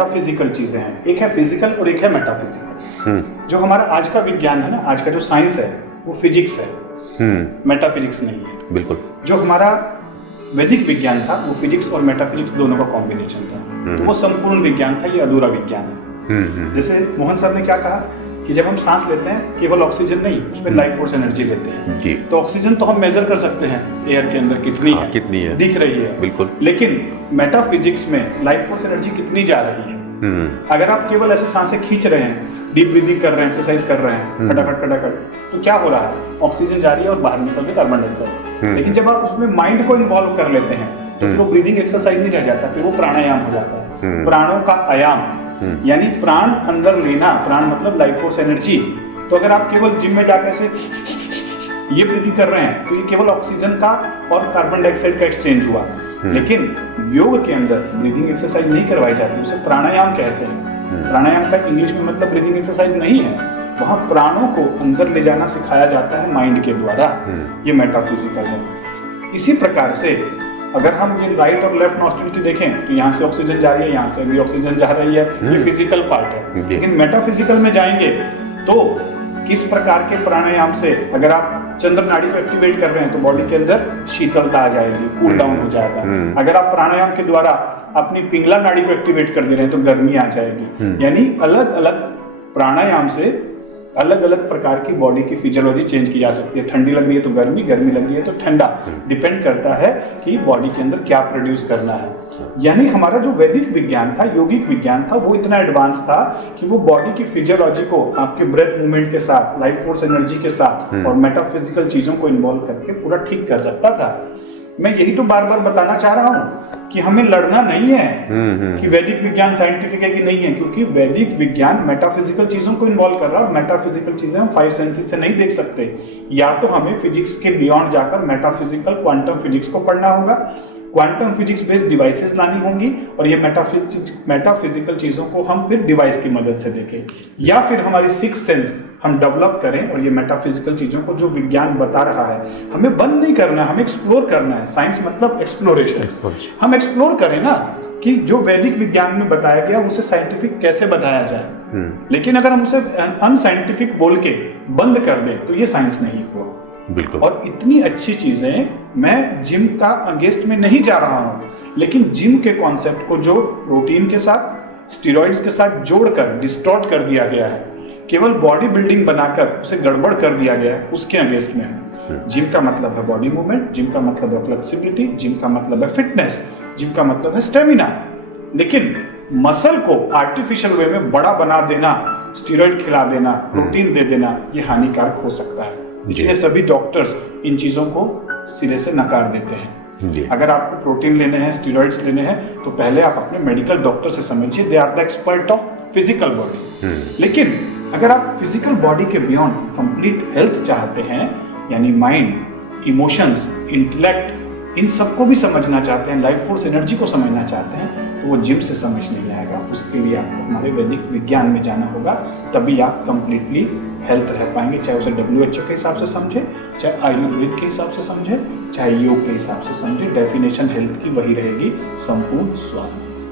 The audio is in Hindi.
मेटाफिजिकल चीजें हैं, एक है फिजिकल और एक है मेटाफिजिकल। जो हमारा आज का विज्ञान है ना, आज का जो साइंस है वो फिजिक्स है, मेटाफिजिक्स नहीं है। बिल्कुल। जो हमारा वैदिक विज्ञान था वो फिजिक्स और मेटाफिजिक्स दोनों का कॉम्बिनेशन था, तो वो संपूर्ण विज्ञान था, ये अधूरा विज्ञान है। जैसे मोहन साहब ने क्या कहा कि जब हम सांस लेते हैं केवल ऑक्सीजन नहीं, उसमें लाइफ फोर्स एनर्जी लेते हैं जी। तो ऑक्सीजन तो हम मेजर कर सकते हैं एयर के अंदर कितनी है, दिख रही है बिल्कुल। लेकिन मेटाफिजिक्स में लाइफ फोर्स एनर्जी कितनी जा रही है। अगर आप केवल ऐसे सांसें खींच रहे हैं, डीप ब्रीदिंग कर रहे हैं, एक्सरसाइज कर रहे हैं फटाफट फटाफट, तो क्या हो रहा है, ऑक्सीजन जा रही है और बाहर निकल के कार्बन डाइऑक्साइड। लेकिन जब आप उसमें माइंड को इन्वॉल्व कर लेते हैं तो फिर वो ब्रीदिंग एक्सरसाइज नहीं रह जाता, फिर वो प्राणायाम हो जाता है। प्राणों का आयाम यानी प्राण अंदर लेना, प्राण मतलब लाइफ फोर्स एनर्जी। तो अगर आप केवल जिम में जाकर से ये ब्रीदिंग कर रहे हैं तो ये केवल ऑक्सीजन का और कार्बन डाइऑक्साइड का एक्सचेंज हुआ। लेकिन योग के अंदर ब्रीदिंग एक्सरसाइज नहीं करवाई जाती, उसे प्राणायाम कहते हैं। प्राणायाम का इंग्लिश में मतलब ब्रीदिंग एक्सरसाइज नहीं है, वहां प्राणों को अंदर ले जाना सिखाया जाता है माइंड के द्वारा, ये मेटाफिजिकल है। इसी प्रकार से अगर हम ये राइट और लेफ्ट नॉस्ट्रिल की देखें तो यहाँ से ऑक्सीजन जा रही है, यहाँ से भी ऑक्सीजन जा रही है, ये फिजिकल पार्ट है। लेकिन मेटाफिजिकल में जाएंगे तो किस प्रकार के प्राणायाम से, अगर आप चंद्र नाड़ी को एक्टिवेट कर रहे हैं तो बॉडी के अंदर शीतलता आ जाएगी, कूल डाउन हो जाएगा। अगर आप प्राणायाम के द्वारा अपनी पिंगला नाड़ी को एक्टिवेट कर दे रहे हैं तो गर्मी आ जाएगी। यानी अलग अलग प्राणायाम से अलग अलग प्रकार की बॉडी की फिजियोलॉजी चेंज की जा सकती है। ठंडी लग रही है तो गर्मी, गर्मी लग रही है तो ठंडा, डिपेंड करता है कि बॉडी के अंदर क्या प्रोड्यूस करना है। यानी हमारा जो वैदिक विज्ञान था, योगिक विज्ञान था, वो इतना एडवांस था कि वो बॉडी की फिजियोलॉजी को आपके ब्रेथ मूवमेंट के साथ, लाइफ फोर्स एनर्जी के साथ और मेटाफिजिकल चीजों को इन्वॉल्व करके पूरा ठीक कर सकता था। मैं यही तो बार बार बताना चाह रहा हूँ कि हमें लड़ना नहीं है कि वैदिक विज्ञान साइंटिफिक है कि नहीं है, क्योंकि वैदिक विज्ञान मेटाफिजिकल चीजों को इन्वॉल्व कर रहा है। मेटाफिजिकल चीजें हम 5 सेंसेस से नहीं देख सकते, या तो हमें फिजिक्स के बियॉन्ड जाकर मेटाफिजिकल क्वांटम फिजिक्स को पढ़ना होगा, क्वांटम फिजिक्स बेस्ड डिवाइसेस लानी होंगी और ये मेटाफिजिकल चीजों को हम फिर डिवाइस की मदद से देखें, या फिर हमारी 6 सेंस हम डेवलप करें और ये मेटाफिजिकल चीजों को जो विज्ञान बता रहा है हमें बंद नहीं करना, हमें एक्सप्लोर करना है। साइंस मतलब एक्सप्लोरेशन। हम एक्सप्लोर करें ना कि जो वैदिक विज्ञान में बताया गया उसे साइंटिफिक कैसे बताया जाए। लेकिन अगर हम उसे अनसाइंटिफिक बोल के बंद कर दें तो ये साइंस नहीं हुआ। बिल्कुल। और इतनी अच्छी चीजें, मैं जिम का अगेंस्ट में नहीं जा रहा हूं, लेकिन जिम के कॉन्सेप्ट को जो प्रोटीन के साथ, स्टेरॉइड्स के साथ जोड़कर डिस्टॉर्ट कर दिया गया है, केवल बॉडी बिल्डिंग बनाकर उसे गड़बड़ कर दिया गया है, उसके अगेंस्ट में। जिम का मतलब है बॉडी मूवमेंट, जिम का मतलब है फ्लेक्सिबिलिटी, जिम का मतलब है फिटनेस, जिम का मतलब है स्टेमिना। लेकिन मसल को आर्टिफिशियल वे में बड़ा बना देना, स्टेरॉइड खिला देना, प्रोटीन दे देना, ये हानिकारक हो सकता है। इसलिए सभी डॉक्टर्स इन चीजों को सिरे से नकार देते हैं। अगर आपको प्रोटीन लेने हैं, स्टेरॉइड्स लेने हैं, तो पहले आप अपने मेडिकल डॉक्टर से समझिए, they are the expert of physical body. लेकिन अगर आप फिजिकल बॉडी के बियॉन्ड कंप्लीट हेल्थ चाहते हैं, यानी माइंड, इमोशंस, इंटेलेक्ट, इन सबको भी समझना चाहते हैं, लाइफ फोर्स एनर्जी को समझना चाहते हैं, तो वो जिम से समझ नहीं आएगा। उसके लिए आपको हमारे वैदिक विज्ञान में जाना होगा, तभी आप कंप्लीटली हेल्थ रह पाएंगे। चाहे उसे WHO के हिसाब से समझे, चाहे आयुर्वेद के हिसाब से समझे, चाहे योग के हिसाब से समझे, डेफिनेशन हेल्थ की वही रहेगी, संपूर्ण स्वास्थ्य।